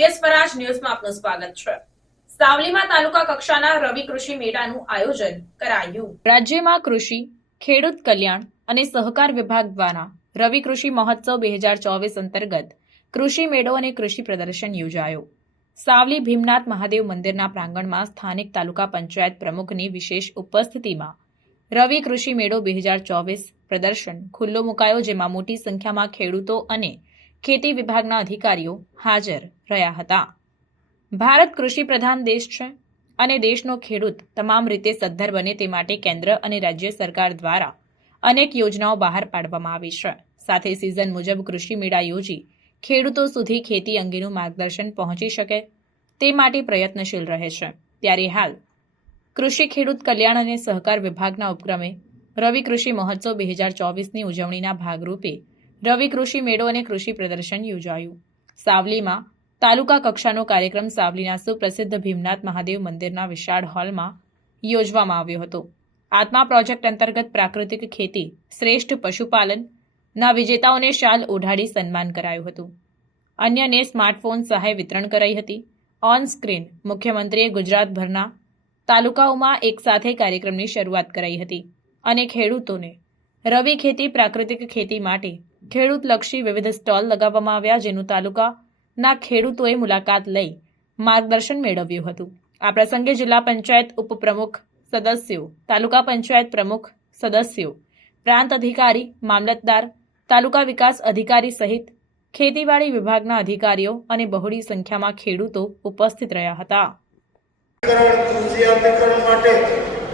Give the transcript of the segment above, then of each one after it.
સત્ય સ્વરાજ ન્યૂઝમાં આપનું સ્વાગત છે। સાવલીમાં તાલુકા કક્ષાના રવિ કૃષિ મેળાનું આયોજન કરાયું। રાજ્યમાં કૃષિ, ખેડૂત કલ્યાણ અને સહકાર વિભાગ દ્વારા રવિ કૃષિ મહોત્સવ 2024 અંતર્ગત કૃષિ મેળો અને કૃષિ પ્રદર્શન યોજાયો। સાવલી ભીમનાથ મહાદેવ મંદિરના પ્રાંગણમાં સ્થાનિક તાલુકા પંચાયત પ્રમુખની વિશેષ ઉપસ્થિતિમાં રવિ કૃષિ મેળો 2024 પ્રદર્શન ખુલ્લો મુકાયો, જેમાં મોટી સંખ્યામાં ખેડૂતો અને ખેતી વિભાગના અધિકારીઓ હાજર રહ્યા હતા। ભારત કૃષિ પ્રધાન દેશ છે અને દેશનો ખેડૂત તમામ રીતે સદ્ધર બને તે માટે કેન્દ્ર અને રાજ્ય સરકાર દ્વારા અનેક યોજનાઓ બહાર પાડવામાં આવી છે। સાથે સિઝન મુજબ કૃષિ મેળા યોજી ખેડૂતો સુધી ખેતી અંગેનું માર્ગદર્શન પહોંચી શકે તે માટે પ્રયત્નશીલ રહે છે। ત્યારે હાલ કૃષિ ખેડૂત કલ્યાણ અને સહકાર વિભાગના ઉપક્રમે રવિ કૃષિ મહોત્સવ 2024ની ઉજવણીના ભાગરૂપે રવિ કૃષિ મેળો અને કૃષિ પ્રદર્શન યોજાયું। સાવલીમાં તાલુકા કક્ષાનો કાર્યક્રમ સાવલીના સુપ્રસિદ્ધ ભીમનાથ મહાદેવ મંદિરના વિશાળ હોલમાં યોજવામાં આવ્યો હતો। આત્મા પ્રોજેક્ટ અંતર્ગત પ્રાકૃતિક ખેતી શ્રેષ્ઠ પશુપાલનના વિજેતાઓને શાલ ઓઢાડી સન્માન કરાયું હતું। અન્યને સ્માર્ટફોન સહાય વિતરણ કરાઈ હતી। ઓન સ્ક્રીન મુખ્યમંત્રીએ ગુજરાતભરના તાલુકાઓમાં એકસાથે કાર્યક્રમની શરૂઆત કરાઈ હતી અને ખેડૂતોને રવિ ખેતી, પ્રાકૃતિક ખેતી માટે ખેડૂતલક્ષી વિવિધ સ્ટોલ લગાવવામાં આવ્યા, જેનું તાલુકાના ખેડૂતોએ મુલાકાત લઈ માર્ગદર્શન મેળવ્યું હતું। આ પ્રસંગે જિલ્લા પંચાયત ઉપપ્રમુખ સદસ્યો, તાલુકા પંચાયત પ્રમુખ સદસ્યો, પ્રાંત અધિકારી, મામલતદાર, તાલુકા વિકાસ અધિકારી સહિત ખેતીવાડી વિભાગના અધિકારીઓ અને બહોળી સંખ્યામાં ખેડૂતો ઉપસ્થિત રહ્યા હતા।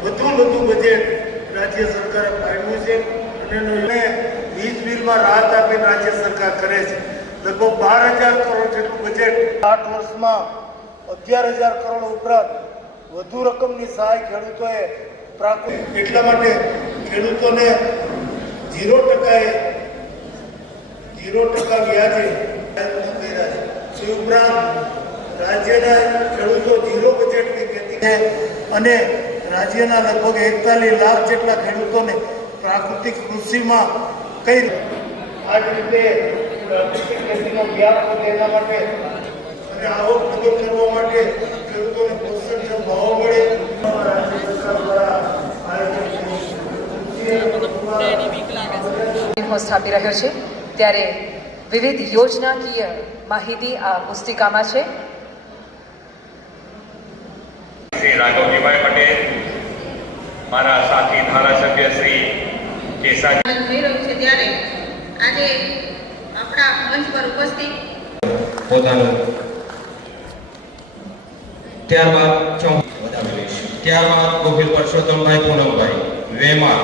વધુ બજેટ રાજ્ય સરકારે ફાળવ્યું છે અને વીજ બિલમાં રાહત આપીને રાજ્ય સરકાર કરે છે। લગભગ 12,000 કરોડ જેટલું બજેટ 8 વર્ષમાં 11,000 કરોડ ઉપરાંત વધુ રકમની સહાય ખેડૂતોએ પ્રાપ્ત। એટલા માટે ખેડૂતોને 0% વ્યાજે કર્યા છે। તે ઉપરાંત રાજ્યના ખેડૂતો 0 બજેટની ખેતી છે અને રાજ્યના લગભગ 41 લાખ જેટલા ખેડૂતોને પ્રાકૃતિક કૃષિમાં કઈ આ રીતે પ્રાકૃતિક ખેતીનો વ્યાપ વધે એના માટે અને આવક પ્રગટ કરવા માટે ખેડૂતોને પોષણક્ષમ ભાવ મળે રાજ્ય સરકાર દ્વારા સ્થાપી રહ્યો છે। ત્યારે વિવિધ યોજનાકીય માહિતી આ પુસ્તિકામાં છે। શ્રી રાઘવજીભાઈ પટેલ, મારા સાથી ધારાસભ્ય શ્રી કેસાજી થઈ રહ્યું છે, ત્યારે આજે આપણા મંચ પર ઉપસ્થિત પોતાનું ત્યારબાદ ગોહિલ પરસોત્તમભાઈ પૂનમભાઈ વેમા,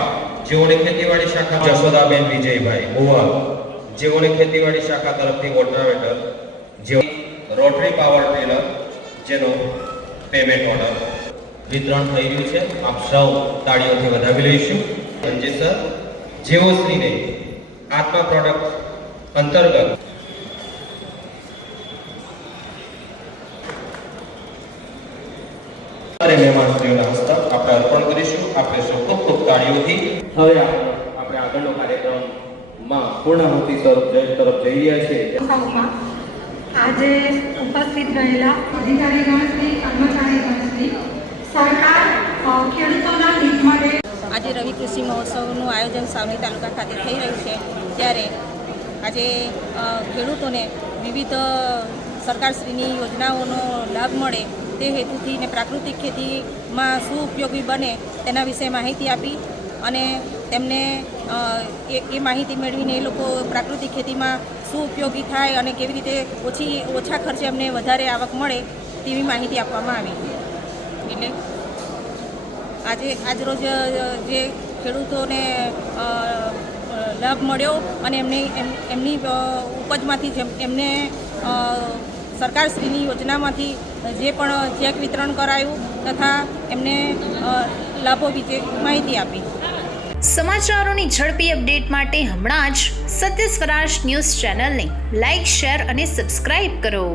જેઓને ખેતીવાડી શાખા જશોદાબેન વિજયભાઈ ગોવા, જેઓને ખેતીવાડી શાખા તરફથી ઓલ્ટરનેટર, જેઓ રોટરી પાવર ટ્રેલર, જેનો પેમેન્ટ ઓર્ડર વિતરણ થઈ રહ્યું છે। આપ સૌ તાળીઓથી વધાવી લઈશું। સંજય સર, જેઓ શ્રીને આત્મા પ્રોડક્ટ અંતર્ગત મહેમાનશ્રીઓના હસ્તક આપણે અર્પણ કરીશું। આપણે સૌ ખૂબ તાળીઓથી હવે આપણે આગળનો કાર્યક્રમમાં પૂર્ણાહુતિ તરફ જઈ રહ્યા છીએ। આજે ઉપસ્થિત રહેલા અધિકારીગણશ્રી, કર્મચારીગણશ્રી, સરકાર ખેડૂતોના હિત માટે આજે રવિ કૃષિ મહોત્સવનું આયોજન સાવલી તાલુકા ખાતે થઈ રહ્યું છે। ત્યારે આજે ખેડૂતોને વિવિધ સરકારશ્રીની યોજનાઓનો લાભ મળે તે હેતુથી ને પ્રાકૃતિક ખેતીમાં શું ઉપયોગી બને તેના વિશે માહિતી આપી અને તેમને એ માહિતી મેળવીને એ લોકો પ્રાકૃતિક ખેતીમાં શું ઉપયોગી થાય અને કેવી રીતે ઓછા ખર્ચે અમને વધારે આવક મળે તેવી માહિતી આપવામાં આવી। એટલે આજરોજ જે ખેડૂતોને લાભ મળ્યો અને એમની ઉપજમાંથી એમને સરકારશ્રીની યોજનામાંથી જે પણ ચેક વિતરણ કરાયું તથા એમને લાભો વિશે માહિતી આપી। સમાચારોની ઝડપી અપડેટ માટે હમણાં જ સત્ય સ્વરાજ ન્યૂઝ ચેનલને લાઇક, શેર અને સબસ્ક્રાઇબ કરો।